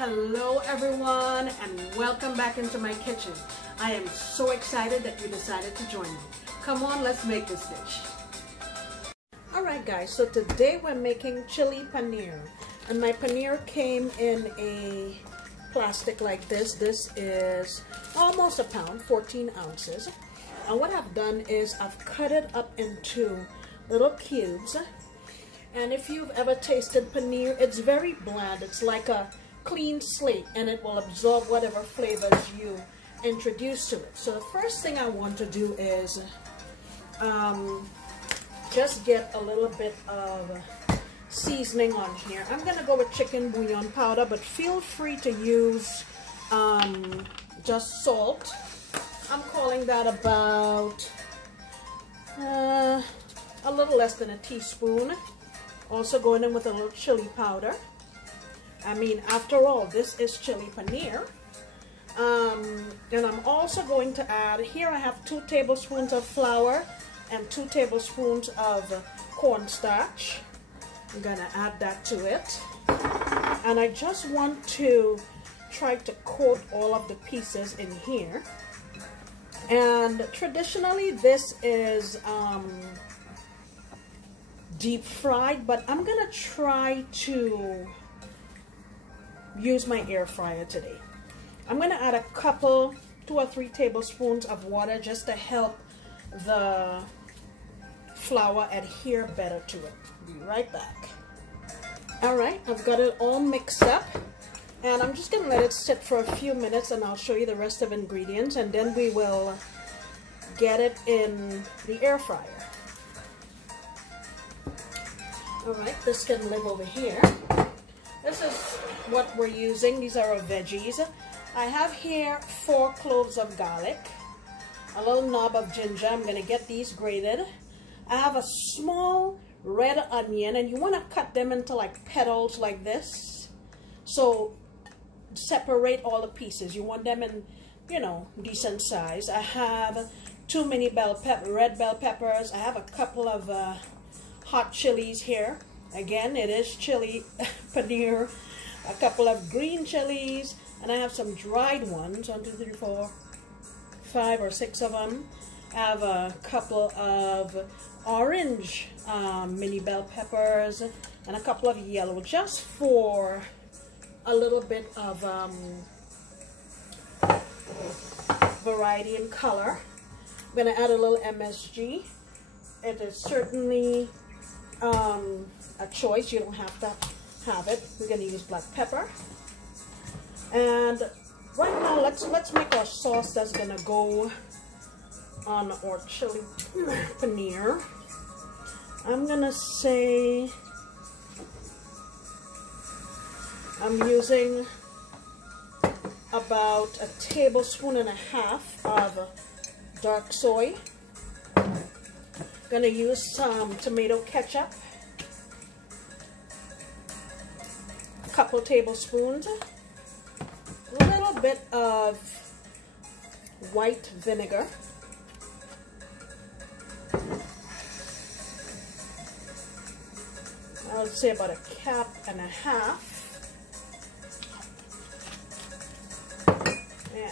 Hello everyone and welcome back into my kitchen. I am so excited that you decided to join me. Come on, let's make this dish. Alright guys, so today we're making chili paneer. And my paneer came in a plastic like this. This is almost a pound, 14 ounces. And what I've done is I've cut it up into little cubes. And if you've ever tasted paneer, it's very bland. It's like a clean slate and it will absorb whatever flavors you introduce to it. So the first thing I want to do is just get a little bit of seasoning on here. I'm gonna go with chicken bouillon powder, but feel free to use just salt. I'm calling that about a little less than a teaspoon. Also going in with a little chili powder. I mean, after all, this is chili paneer. And I'm also going to add, here I have 2 tablespoons of flour and 2 tablespoons of cornstarch. I'm gonna add that to it. And I just want to try to coat all of the pieces in here. And traditionally this is deep fried, but I'm gonna try to use my air fryer today. I'm gonna add a couple, 2 or 3 tablespoons of water just to help the flour adhere better to it. Be right back. All right, I've got it all mixed up and I'm just gonna let it sit for a few minutes and I'll show you the rest of the ingredients and then we will get it in the air fryer. All right, this can live over here. This is what we're using. These are our veggies. I have here 4 cloves of garlic, a little knob of ginger. I'm going to get these grated. I have a small red onion, and you want to cut them into like petals like this. So separate all the pieces. You want them in, you know, decent size. I have 2 mini red bell peppers. I have a couple of hot chilies here. Again, it is chili paneer. A couple of green chilies, and I have some dried ones. 1, 2, 3, 4, 5 or 6 of them. I have a couple of orange mini bell peppers and a couple of yellow, just for a little bit of variety in color. I'm gonna add a little MSG. It is certainly a choice. You don't have to have it. We're going to use black pepper. And right now let's make our sauce that's going to go on our chili paneer. I'm going to say I'm using about 1.5 tablespoons of dark soy. Gonna use some tomato ketchup, a couple tablespoons, a little bit of white vinegar, I would say about 1.5 cups, and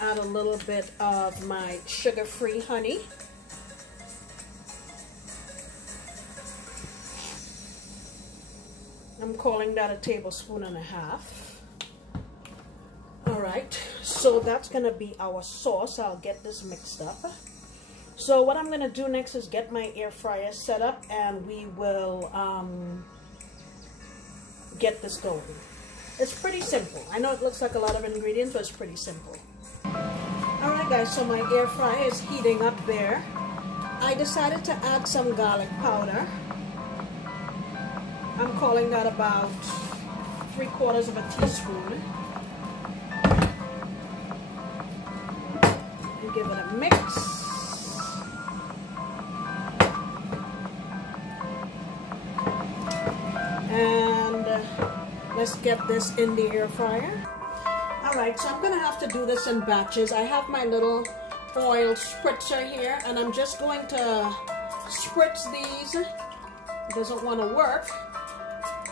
add a little bit of my sugar-free honey. I'm calling that 1.5 tablespoons. All right, so that's gonna be our sauce. I'll get this mixed up. So what I'm gonna do next is get my air fryer set up and we will get this going. It's pretty simple. I know it looks like a lot of ingredients, but it's pretty simple. All right guys, so my air fryer is heating up there. I decided to add some garlic powder. I'm calling that about 3/4 of a teaspoon. And give it a mix. And let's get this in the air fryer. Alright, so I'm going to have to do this in batches. I have my little oil spritzer here and I'm just going to spritz these. It doesn't want to work.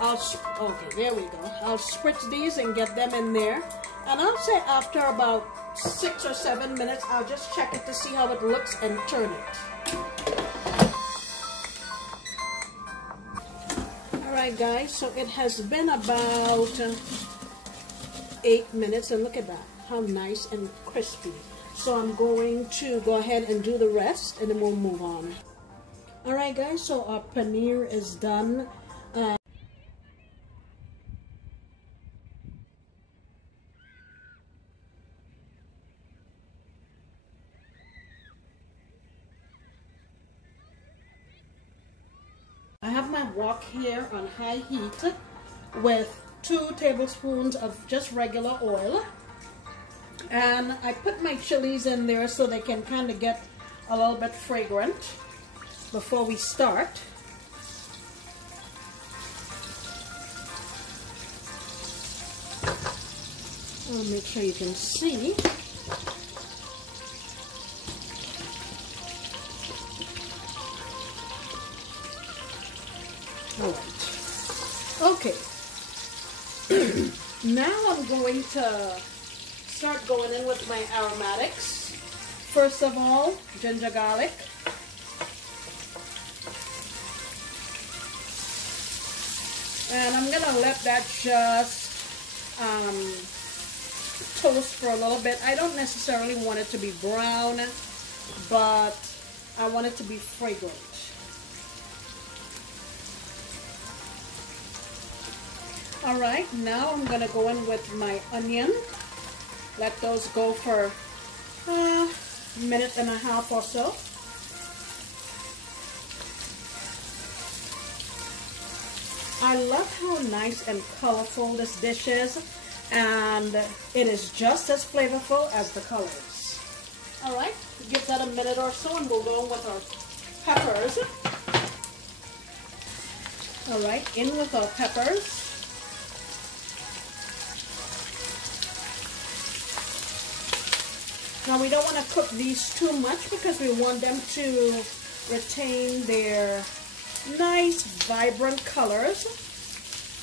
Okay, there we go. I'll spritz these and get them in there. And I'll say after about 6 or 7 minutes, I'll just check it to see how it looks and turn it. Alright guys, so it has been about 8 minutes, and look at that, how nice and crispy. So I'm going to go ahead and do the rest, and then we'll move on. Alright guys, so our paneer is done. I have my wok here on high heat with 2 tablespoons of just regular oil, and I put my chilies in there so they can kind of get a little bit fragrant before we start. I'll make sure you can see. Alright, okay, now I'm going to start going in with my aromatics. First of all, ginger garlic. And I'm going to let that just toast for a little bit. I don't necessarily want it to be brown, but I want it to be fragrant. Alright, now I'm going to go in with my onion. Let those go for a minute and a half or so. I love how nice and colorful this dish is, and it is just as flavorful as the colors. Alright, give that a minute or so and we'll go in with our peppers. Alright, in with our peppers. Now we don't want to cook these too much because we want them to retain their nice vibrant colors.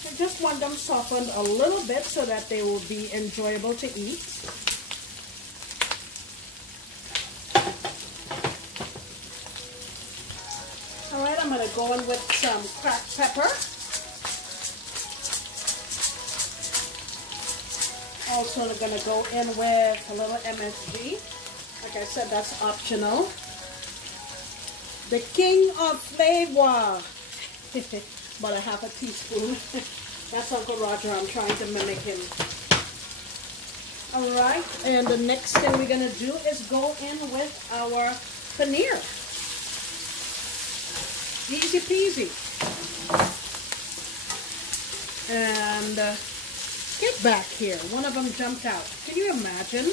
I just want them softened a little bit so that they will be enjoyable to eat. Alright, I'm going to go in with some cracked pepper. Also I'm going to go in with a little MSG. Like I said, that's optional. The king of flavor. About a half a teaspoon. That's Uncle Roger. I'm trying to mimic him. Alright, and the next thing we're going to do is go in with our paneer. Easy peasy. And get back here. One of them jumped out. Can you imagine?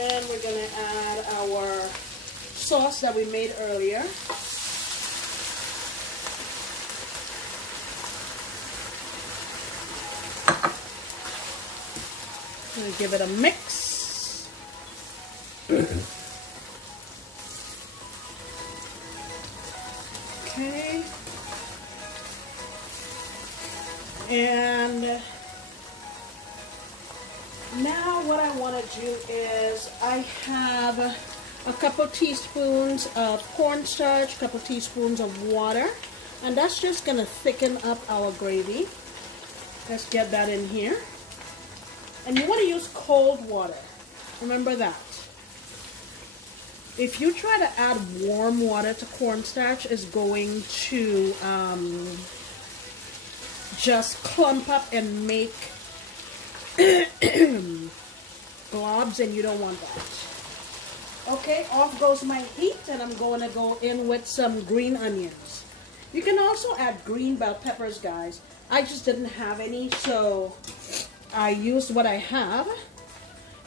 And we're going to add our sauce that we made earlier. I'm going to give it a mix. Okay. And now what I want to do is I have a couple teaspoons of cornstarch, a couple teaspoons of water, and that's just going to thicken up our gravy. Let's get that in here. And you want to use cold water. Remember that. If you try to add warm water to cornstarch, it's going to just clump up and make globs, and you don't want that. Okay, off goes my heat, and I'm going to go in with some green onions. You can also add green bell peppers, guys. I just didn't have any, so I used what I have.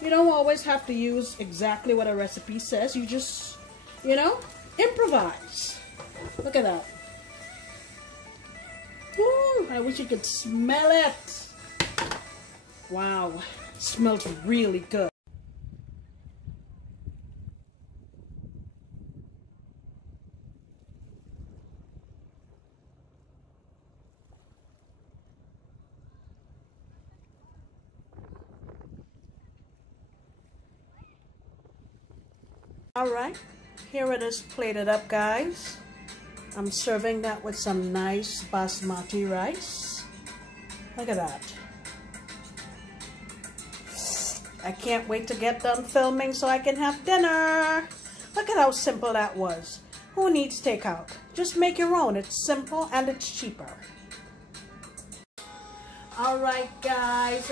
You don't always have to use exactly what a recipe says. You just, you know, improvise. Look at that. Woo, I wish you could smell it. Wow, it smells really good. Alright, here it is plated up, guys. I'm serving that with some nice basmati rice. Look at that. I can't wait to get done filming so I can have dinner. Look at how simple that was. Who needs takeout? Just make your own. It's simple and it's cheaper. Alright guys,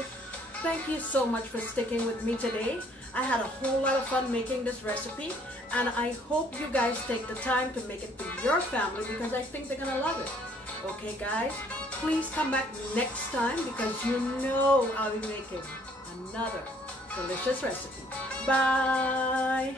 thank you so much for sticking with me today. I had a whole lot of fun making this recipe, and I hope you guys take the time to make it for your family because I think they're going to love it. Okay guys, please come back next time because you know I'll be making another delicious recipe. Bye!